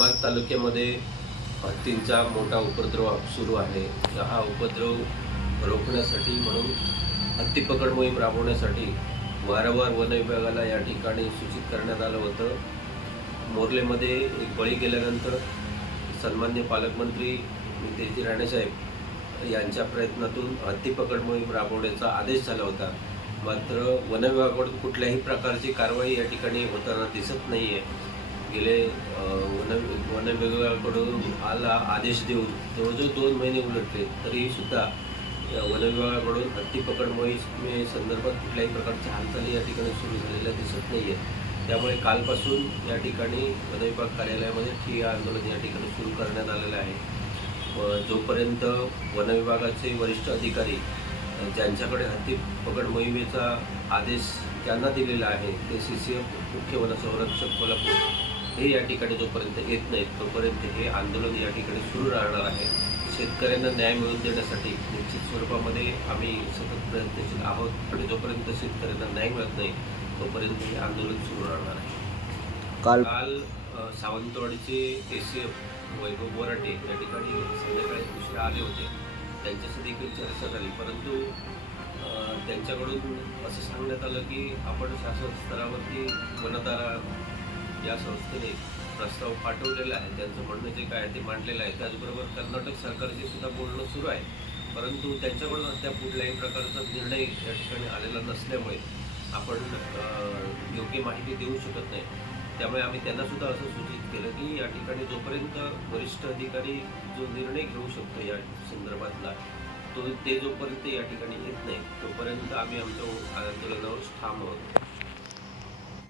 आरमाग तालुक्यामध्ये हत्तींचा मोठा उपद्रव सुरू आहे. हा उपद्रव रोखण्यासाठी म्हणून हत्ती पकड मोहीम राबवण्यासाठी वारंवार वन विभागाला या ठिकाणी सूचित करण्यात आलं होतं. मोर्लेमध्ये एक बळी गेल्यानंतर सन्मान्य पालकमंत्री नितेशजी राणेसाहेब यांच्या प्रयत्नातून हत्ती पकड मोहीम राबवण्याचा आदेश झाला होता. मात्र वन विभागाकडून कुठल्याही प्रकारची कारवाई या ठिकाणी होताना दिसत नाही आहे गेले अ, वन वन विभागाकडून आला आदेश देऊन जवळजवळ दोन महिने उलटले. तरीसुद्धा या वन विभागाकडून मोहिमे संदर्भात कुठल्याही प्रकारच्या हालचाली या ठिकाणी सुरू झालेल्या दिसत नाही आहे त्यामुळे कालपासून या ठिकाणी वन विभाग कार्यालयामध्ये ठिय्या आंदोलन या ठिकाणी सुरू करण्यात आलेलं आहे. व जोपर्यंत वन विभागाचे वरिष्ठ अधिकारी ज्यांच्याकडे हत्ती पकड मोहिमेचा आदेश त्यांना दिलेला आहे ते सी सी एफ मुख्य वनसंरक्षक कोल्हापूर हे या ठिकाणी जोपर्यंत येत नाहीत तोपर्यंत हे आंदोलन या ठिकाणी सुरू राहणार आहे. शेतकऱ्यांना न्याय मिळवून देण्यासाठी निश्चित स्वरूपामध्ये आम्ही सतत प्रयत्नशील आहोत आणि जोपर्यंत शेतकऱ्यांना न्याय मिळत नाही तोपर्यंत हे आंदोलन सुरू राहणार आहे. काल काल सावंतवाडीचे A C F Vaibhav Borate या ठिकाणी संध्याकाळी उशिरा आले होते. त्यांच्याशी देखील चर्चा झाली परंतु त्यांच्याकडून असं सांगण्यात आलं की आपण शासन स्तरावरती वनतारा या संस्थेने प्रस्ताव पाठवलेला आहे. त्यांचं म्हणणं जे काय आहे ते मांडलेलं आहे. त्याचबरोबर कर्नाटक सरकारशी सुद्धा बोलणं सुरू आहे. परंतु त्यांच्याकडून अद्याप कुठल्याही प्रकारचा निर्णय या ठिकाणी आलेला नसल्यामुळे आपण योग्य माहिती देऊ शकत नाही. त्यामुळे आम्ही त्यांना सुद्धा असं सूचित केलं की या ठिकाणी जोपर्यंत वरिष्ठ अधिकारी जो निर्णय घेऊ शकतो या संदर्भातला तो ते जोपर्यंत या ठिकाणी येत नाही तोपर्यंत आम्ही आमच्या आंदोलनावर ठाम आहोत.